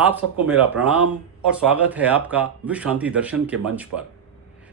आप सबको मेरा प्रणाम और स्वागत है आपका विश्व शांति दर्शन के मंच पर।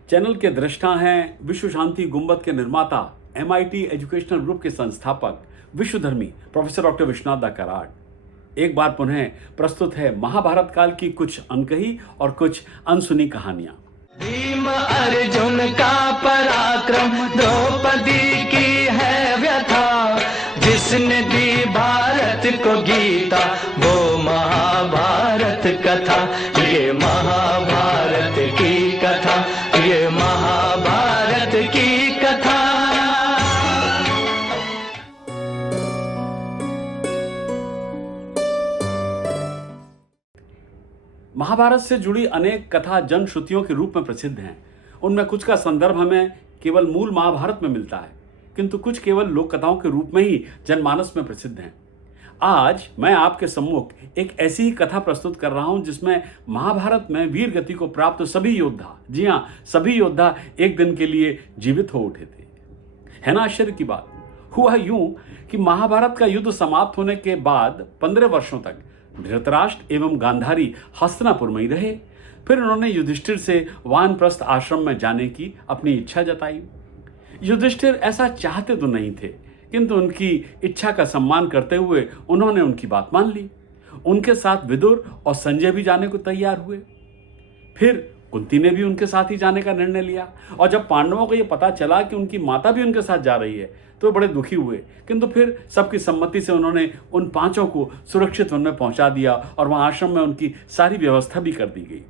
चैनल के दृष्टा हैं विश्व शांति गुंबद के निर्माता, MIT एजुकेशनल ग्रुप के संस्थापक, विश्वधर्मी प्रोफेसर डॉक्टर विश्वनाथ दा कराड। एक बार पुनः प्रस्तुत है महाभारत काल की कुछ अनकही और कुछ अनसुनी कहानियां। भीम अर्जुन का पराक्रम, द्रौपदी की है व्यथा, जिसने दी भारत को गीता, वो महाभारत कथा। ये महाभारत की कथा, ये महाभारत की कथा। महाभारत से जुड़ी अनेक कथा जनश्रुतियों के रूप में प्रसिद्ध हैं। उनमें कुछ का संदर्भ हमें केवल मूल महाभारत में मिलता है, किंतु कुछ केवल लोक कथाओं के रूप में ही जनमानस में प्रसिद्ध हैं। आज मैं आपके सम्मुख एक ऐसी ही कथा प्रस्तुत कर रहा हूं जिसमें महाभारत में वीर गति को प्राप्त सभी योद्धा, जी हां, सभी योद्धा एक दिन के लिए जीवित हो उठे थे। है ना आश्चर्य की बात। हुआ यूं कि महाभारत का युद्ध समाप्त होने के बाद 15 वर्षों तक धृतराष्ट्र एवं गांधारी हस्तिनापुर में ही रहे। फिर उन्होंने युधिष्ठिर से वानप्रस्थ आश्रम में जाने की अपनी इच्छा जताई। युधिष्ठिर ऐसा चाहते तो नहीं थे, किंतु उनकी इच्छा का सम्मान करते हुए उन्होंने उनकी बात मान ली। उनके साथ विदुर और संजय भी जाने को तैयार हुए। फिर कुंती ने भी उनके साथ ही जाने का निर्णय लिया, और जब पांडवों को यह पता चला कि उनकी माता भी उनके साथ जा रही है तो बड़े दुखी हुए। किंतु फिर सबकी सम्मति से उन्होंने उन पांचों को सुरक्षित वन में पहुंचा दिया और वहां आश्रम में उनकी सारी व्यवस्था भी कर दी गई।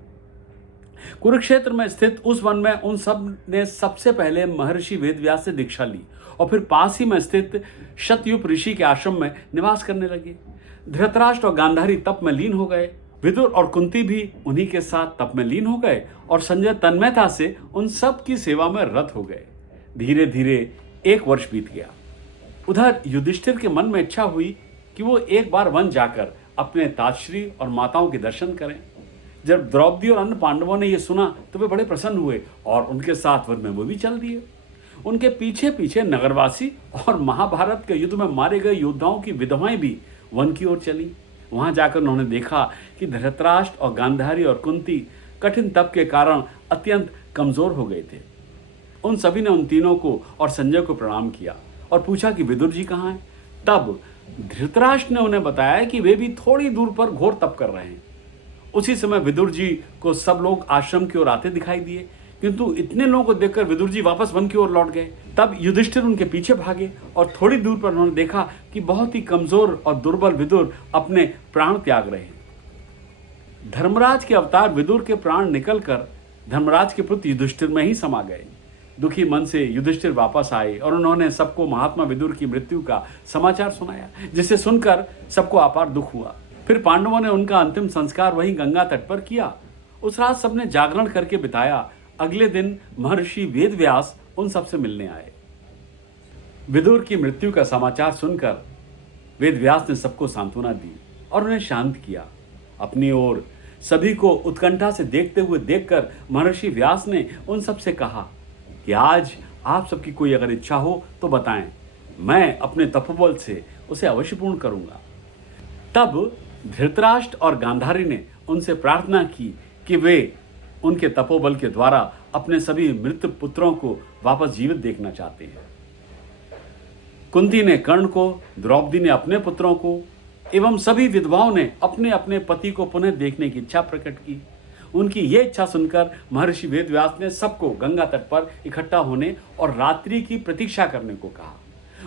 कुरुक्षेत्र में स्थित उस वन में उन सब ने सबसे पहले महर्षि वेदव्यास से दीक्षा ली और फिर पास ही में स्थित शतयुप ऋषि के आश्रम में निवास करने लगे। धृतराष्ट्र और गांधारी तप में लीन हो गए। विदुर और कुंती भी उन्हीं के साथ तप में लीन हो गए और संजय तन्मयता से उन सब की सेवा में रत हो गए। धीरे धीरे 1 वर्ष बीत गया। उधर युधिष्ठिर के मन में इच्छा हुई कि वो एक बार वन जाकर अपने तातश्री और माताओं के दर्शन करें। जब द्रौपदी और अन्य पांडवों ने यह सुना तो वे बड़े प्रसन्न हुए और उनके साथ वन में वो भी चल दिए। उनके पीछे पीछे नगरवासी और महाभारत के युद्ध में मारे गए योद्धाओं की विधवाएं भी वन की ओर चली। वहां जाकर उन्होंने देखा कि धृतराष्ट्र और गांधारी और कुंती कठिन तप के कारण अत्यंत कमजोर हो गए थे। उन सभी ने उन तीनों को और संजय को प्रणाम किया और पूछा कि विदुर जी कहाँ हैं। तब धृतराष्ट्र ने उन्हें बताया कि वे भी थोड़ी दूर पर घोर तप कर रहे हैं। उसी समय विदुर जी को सब लोग आश्रम की ओर आते दिखाई दिए, किंतु इतने लोगों को देखकर विदुर जी वापस वन की ओर लौट गए। तब युधिष्ठिर उनके पीछे भागे और थोड़ी दूर पर उन्होंने देखा कि बहुत ही कमजोर और दुर्बल विदुर अपने प्राण त्याग रहे हैं। धर्मराज के अवतार विदुर के प्राण निकलकर धर्मराज के पुत्र युधिष्ठिर में ही समा गए। दुखी मन से युधिष्ठिर वापस आए और उन्होंने सबको महात्मा विदुर की मृत्यु का समाचार सुनाया, जिसे सुनकर सबको अपार दुख हुआ। फिर पांडवों ने उनका अंतिम संस्कार वहीं गंगा तट पर किया। उस रात सबने जागरण करके बिताया। अगले दिन महर्षि वेदव्यास उन सबसे मिलने आए। विदुर की मृत्यु का समाचार सुनकर वेदव्यास ने सबको सांत्वना दी और उन्हें शांत किया। अपनी ओर सभी को उत्कंठा से देखते हुए देखकर महर्षि व्यास ने उन सबसे कहा कि आज आप सबकी कोई अगर इच्छा हो तो बताएं, मैं अपने तपोबल से उसे अवश्य पूर्ण करूंगा। तब धृतराष्ट्र और गांधारी ने उनसे प्रार्थना की कि वे उनके तपोबल के द्वारा अपने सभी मृत पुत्रों को वापस जीवित देखना चाहते हैं। कुंती ने कर्ण को, द्रौपदी ने अपने पुत्रों को एवं सभी विधवाओं ने अपने अपने पति को पुनः देखने की इच्छा प्रकट की। उनकी यह इच्छा सुनकर महर्षि वेदव्यास ने सबको गंगा तट पर इकट्ठा होने और रात्रि की प्रतीक्षा करने को कहा।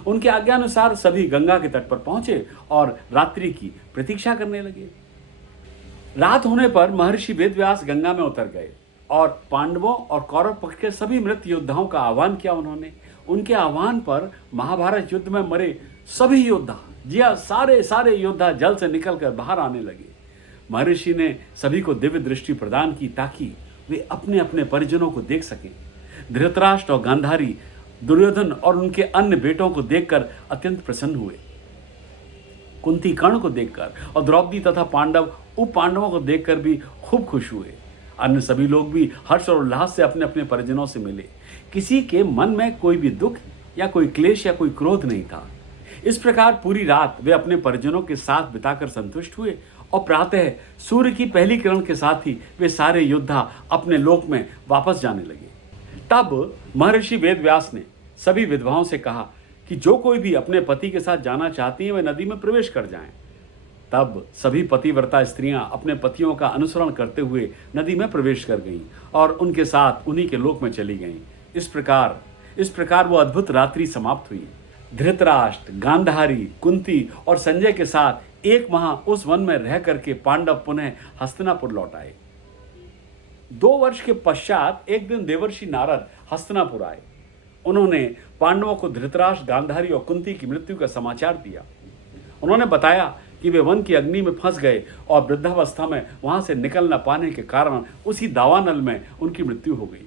उनके आज्ञानुसार सभी गंगा के तट पर पहुंचे और रात्रि की प्रतीक्षा करने लगे। रात होने पर महर्षि वेदव्यास गंगा में उतर गए और पांडवों और कौरव पक्ष के सभी मृत योद्धाओं का आह्वान किया। उन्होंने उनके आह्वान पर महाभारत युद्ध में मरे सभी योद्धा, जी हाँ, सारे योद्धा जल से निकलकर बाहर आने लगे। महर्षि ने सभी को दिव्य दृष्टि प्रदान की ताकि वे अपने अपने परिजनों को देख सकें। धृतराष्ट्र और गांधारी दुर्योधन और उनके अन्य बेटों को देखकर अत्यंत प्रसन्न हुए। कुंती कर्ण को देखकर और द्रौपदी तथा पांडव उप पांडवों को देखकर भी खूब खुश हुए। अन्य सभी लोग भी हर्ष और उल्लास से अपने अपने परिजनों से मिले। किसी के मन में कोई भी दुख या कोई क्लेश या कोई क्रोध नहीं था। इस प्रकार पूरी रात वे अपने परिजनों के साथ बिताकर संतुष्ट हुए और प्रातः सूर्य की पहली किरण के साथ ही वे सारे योद्धा अपने लोक में वापस जाने लगे। तब महर्षि वेदव्यास ने सभी विधवाओं से कहा कि जो कोई भी अपने पति के साथ जाना चाहती हैं वे नदी में प्रवेश कर जाएं। तब सभी पतिव्रता स्त्रियां अपने पतियों का अनुसरण करते हुए नदी में प्रवेश कर गईं और उनके साथ उन्हीं के लोक में चली गईं। इस प्रकार वो अद्भुत रात्रि समाप्त हुई। धृतराष्ट्र, गांधारी, कुंती और संजय के साथ एक माह उस वन में रह करके पांडव पुनः हस्तिनापुर लौट आए। 2 वर्ष के पश्चात एक दिन देवर्षि नारद हस्तिनापुर आए। उन्होंने पांडवों को धृतराष्ट्र, गांधारी और कुंती की मृत्यु का समाचार दिया। उन्होंने बताया कि वे वन की अग्नि में फंस गए और वृद्धावस्था में वहां से निकल न पाने के कारण उसी दावानल में उनकी मृत्यु हो गई।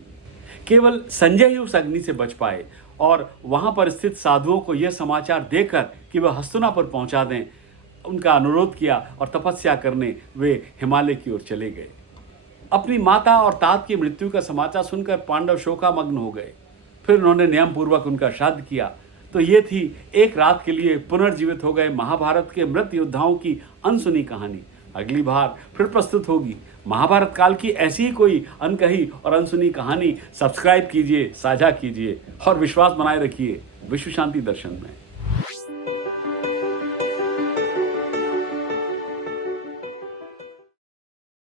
केवल संजय ही उस अग्नि से बच पाए और वहां पर स्थित साधुओं को यह समाचार देकर कि वह हस्तिनापुर पहुंचा दें, उनका अनुरोध किया और तपस्या करने वे हिमालय की ओर चले गए। अपनी माता और तात की मृत्यु का समाचार सुनकर पांडव शोकामग्न हो गए। फिर उन्होंने नियम पूर्वक उनका श्राद्ध किया। तो ये थी एक रात के लिए पुनर्जीवित हो गए महाभारत के मृत योद्धाओं की अनसुनी कहानी। अगली बार फिर प्रस्तुत होगी महाभारत काल की ऐसी ही कोई अनकही और अनसुनी कहानी। सब्सक्राइब कीजिए, साझा कीजिए और विश्वास बनाए रखिए विश्व शांति दर्शन में।